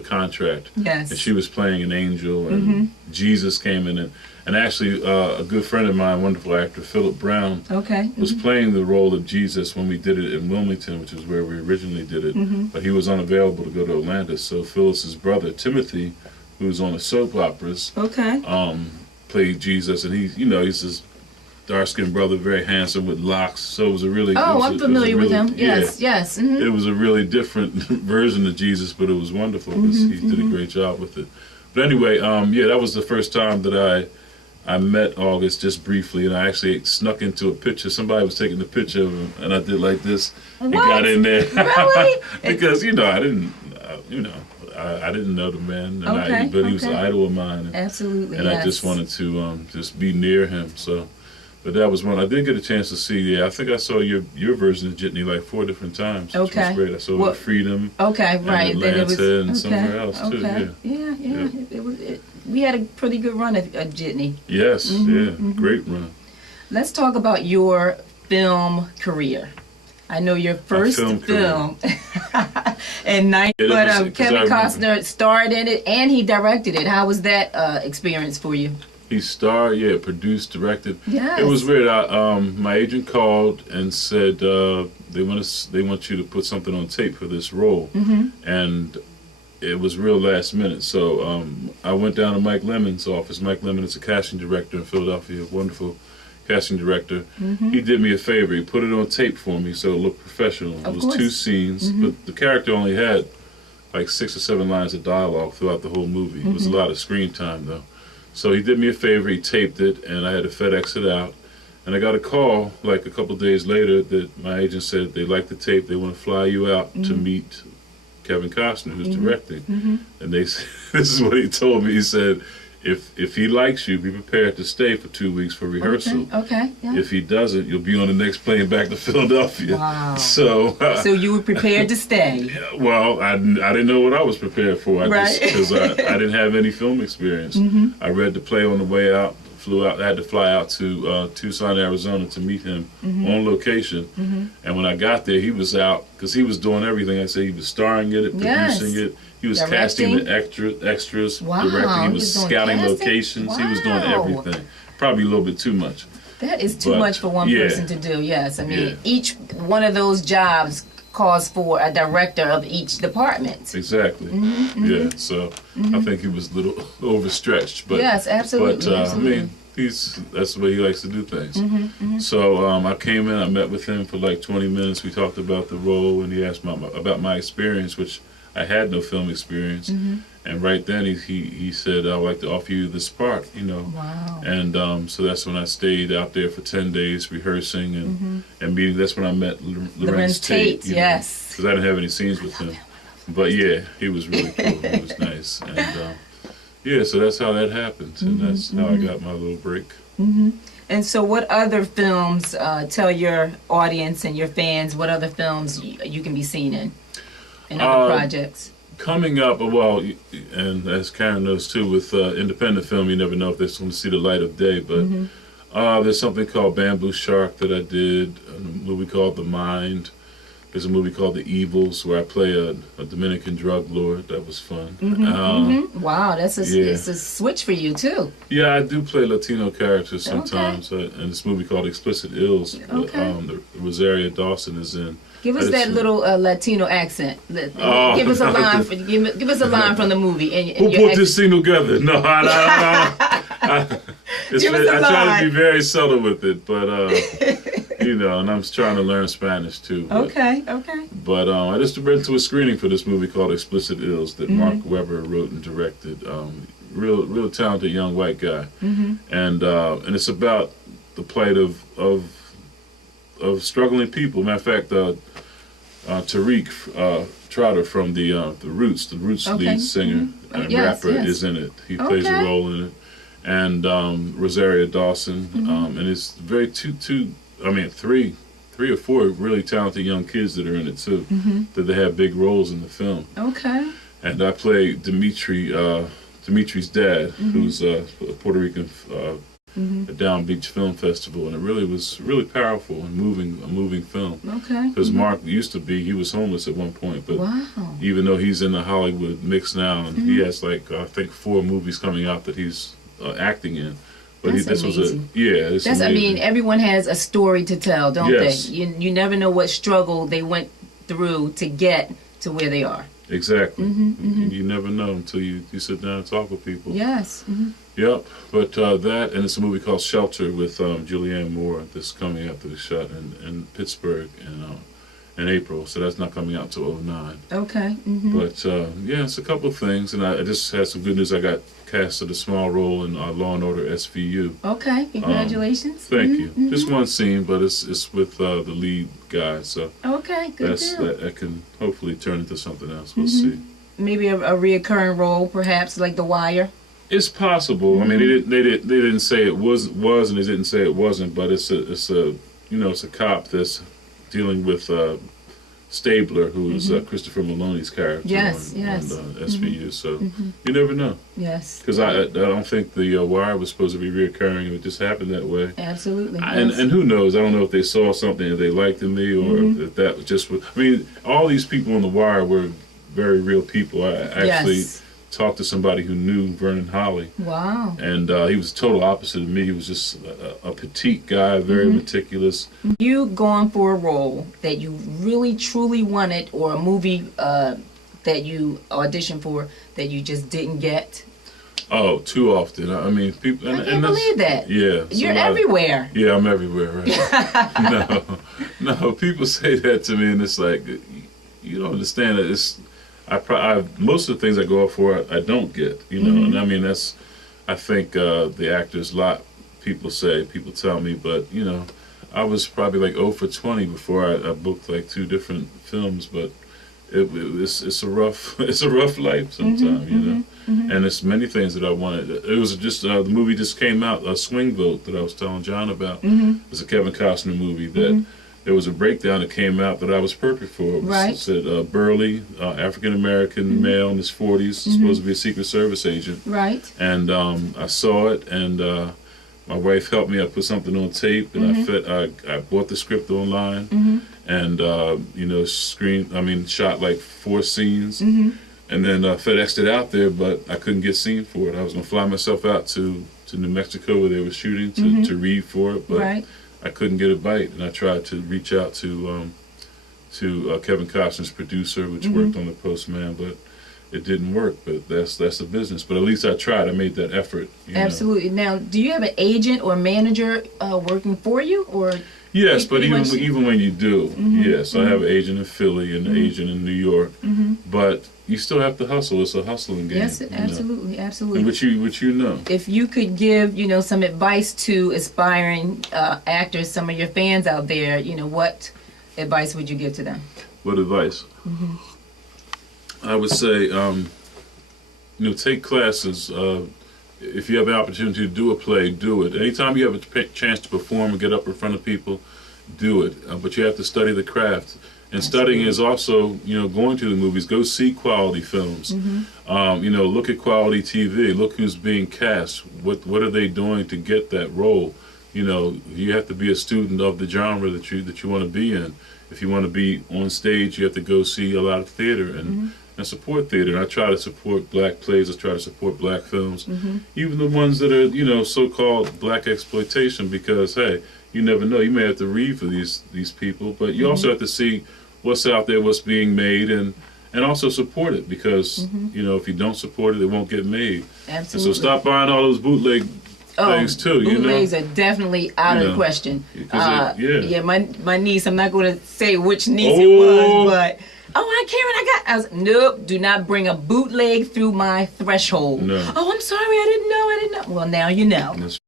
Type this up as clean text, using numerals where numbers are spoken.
the contract. Yes. And she was playing an angel, and Jesus came in, and actually a good friend of mine, wonderful actor Philip Brown, was playing the role of Jesus when we did it in Wilmington, which is where we originally did it. But he was unavailable to go to Atlanta, so Phyllis's brother Timothy, who's on the soap operas, played Jesus, and he's this dark-skinned brother, very handsome with locks. So it was a really I'm familiar with him. Yes, yes. It was a really different version of Jesus, but it was wonderful because he did a great job with it. But anyway, that was the first time that I met August just briefly, and I actually snuck into a picture. Somebody was taking the picture of him, and I did like this and got in there. Really? Because I didn't know the man, but he was an idol of mine. And, absolutely, and I just wanted to just be near him. So, but that was one I did get a chance to see. Yeah, I think I saw your version of Jitney like 4 different times. Which was great. I saw Freedom. Okay, right. And Atlanta and somewhere else too. Yeah. We had a pretty good run at Jitney. Yes, great run. Let's talk about your film career. I know your first film in 90, but Kevin Costner starred in it and he directed it. How was that experience for you? He starred, produced, directed. Yes. It was weird. My agent called and said they want you to put something on tape for this role, and it was real last minute. So I went down to Mike Lemon's office. Mike Lemon is a casting director in Philadelphia, wonderful casting director. He did me a favor. He put it on tape for me so it looked professional. It was 2 scenes, but the character only had like 6 or 7 lines of dialogue throughout the whole movie. It was a lot of screen time though. So he did me a favor. He taped it, and I had to FedEx it out. And I got a call like a couple of days later that my agent said they like the tape. They want to fly you out to meet Kevin Costner, who's directing. And this is what he told me. He said, if he likes you, be prepared to stay for 2 weeks for rehearsal. Okay. Yeah. If he doesn't, you'll be on the next plane back to Philadelphia. Wow. So you were prepared to stay. Well, I didn't know what I was prepared for. Because I didn't have any film experience. I read the play on the way out. I had to fly out to Tucson, Arizona to meet him on location. And when I got there, he was out because he was doing everything. I said he was starring in it, producing it. He was casting the extras, directing. He was scouting locations. He was doing everything. Probably a little bit too much. That is too much for one person to do. Yes, I mean each one of those jobs calls for a director of each department. Exactly. Yeah. So I think he was a little overstretched, but yes, absolutely. But I mean, that's the way he likes to do things. So I came in, I met with him for like 20 minutes. We talked about the role, and he asked about my experience, which I had no film experience. And right then he said, "I'd like to offer you this part," Wow. And so that's when I stayed out there for 10 days rehearsing and meeting. That's when I met Lorenz Tate. Yes. Because I didn't have any scenes with him. But yeah, he was really cool. He was nice. And so that's how that happened. And that's how I got my little break. And so what other films, tell your audience and your fans what other films you can be seen in other projects? Coming up, well, and as Karen knows too, with independent film, you never know if they're going to see the light of day. But there's something called Bamboo Shark that I did, a movie called The Mind. There's a movie called The Evils where I play a Dominican drug lord. That was fun. Wow, that's it's a switch for you too. Yeah, I do play Latino characters sometimes. In this movie called Explicit Ills, Rosario Dawson is in. Give us that little Latino accent. Give us a line. Give us a line from the movie. Who put this scene together? No, I try to be very subtle with it, but and I'm trying to learn Spanish too. But, okay. But I just went to a screening for this movie called Explicit Ills that Mark Webber wrote and directed. Real talented young white guy, and it's about the plight of struggling people. Matter of fact, Tariq Trotter from the Roots lead singer and rapper is in it. He plays a role in it, and Rosario Dawson, and it's very three or four really talented young kids that are in it too. That they have big roles in the film. Okay. And I play Dimitri's dad, who's a Puerto Rican a Down Beach Film Festival, and it really was really powerful and a moving film. Okay. Because Mark used to be, he was homeless at one point, but wow. even though he's in the Hollywood mix now, and he has like I think 4 movies coming out that he's acting in. But this amazing. was That's I mean, everyone has a story to tell, don't yes. they? You never know what struggle they went through to get to where they are. Exactly. You never know until you sit down and talk with people. Yes. Yep. But that, and it's a movie called Shelter with Julianne Moore that's coming out that was shot in Pittsburgh in April. So that's not coming out till 2009. Okay. But yeah, it's a couple of things, and I just had some good news. I got casted a small role in Law and Order SVU. Okay, congratulations. Thank you. Just one scene, but it's with the lead guy, so okay, good deal. That can hopefully turn into something else. We'll see. Maybe a reoccurring role, perhaps like The Wire. It's possible. I mean, they didn't say it was, and they didn't say it wasn't, but it's a cop that's dealing with Stabler, who is Christopher Maloney's character on SVU. So you never know. Yes. Because I don't think the Wire was supposed to be reoccurring. It just happened that way. Absolutely. And who knows? I don't know if they saw something that they liked in me, or if that was just. I mean, all these people on the Wire were very real people. I actually talked to somebody who knew Vernon Holly. Wow. And he was the total opposite of me. He was just a petite guy, very meticulous. You gone for a role that you really truly wanted, or a movie that you auditioned for that you just didn't get? Oh, too often. I mean, people. I can't believe that. Yeah. You're everywhere. Yeah, I'm everywhere. Right? No. People say that to me, and it's like, you don't understand that it's. Most of the things I go out for, I don't get, and I mean, I think the actors, people tell me, but, I was probably like 0 for 20 before I booked like 2 different films, but it's a rough life sometimes, and it's many things that I wanted. It was just, the movie just came out, Swing Vote, that I was telling John about. It's a Kevin Costner movie that there was a breakdown that came out that I was perfect for. It said burly, African-American male in his 40s, supposed to be a Secret Service agent. Right. And I saw it, and my wife helped me. I put something on tape, and I bought the script online, and shot like 4 scenes, and then FedExed it out there, but I couldn't get seen for it. I was gonna fly myself out to New Mexico where they were shooting to read for it, but I couldn't get a bite, and I tried to reach out to Kevin Costner's producer, which worked on The Postman, but it didn't work. But that's the business. But at least I tried. I made that effort. Absolutely. Now, do you have an agent or manager working for you, or? Yes, but even when you do, yes, I have an agent in Philly and an agent in New York, but you still have to hustle. It's a hustling game. Yes, absolutely, absolutely. And which you know. If you could give, some advice to aspiring actors, some of your fans out there, what advice would you give to them? What advice? I would say, take classes. If you have the opportunity to do a play, do it. Anytime you have a chance to perform and get up in front of people, do it. But you have to study the craft. And studying is also, going to the movies. Go see quality films. Look at quality TV. Look who's being cast. What are they doing to get that role? You have to be a student of the genre that you want to be in. If you want to be on stage, you have to go see a lot of theater and support theater. And I try to support black plays. I try to support black films, even the ones that are, so-called black exploitation. Because hey, you never know. You may have to read for these people, but you also have to see what's out there, what's being made, and also support it. Because if you don't support it, it won't get made. Absolutely. And so stop buying all those bootleg things too. Bootlegs are definitely out of the question. My niece. I'm not going to say which niece it was, but. I was nope, do not bring a bootleg through my threshold. No. Oh, I'm sorry, I didn't know. Well, now you know.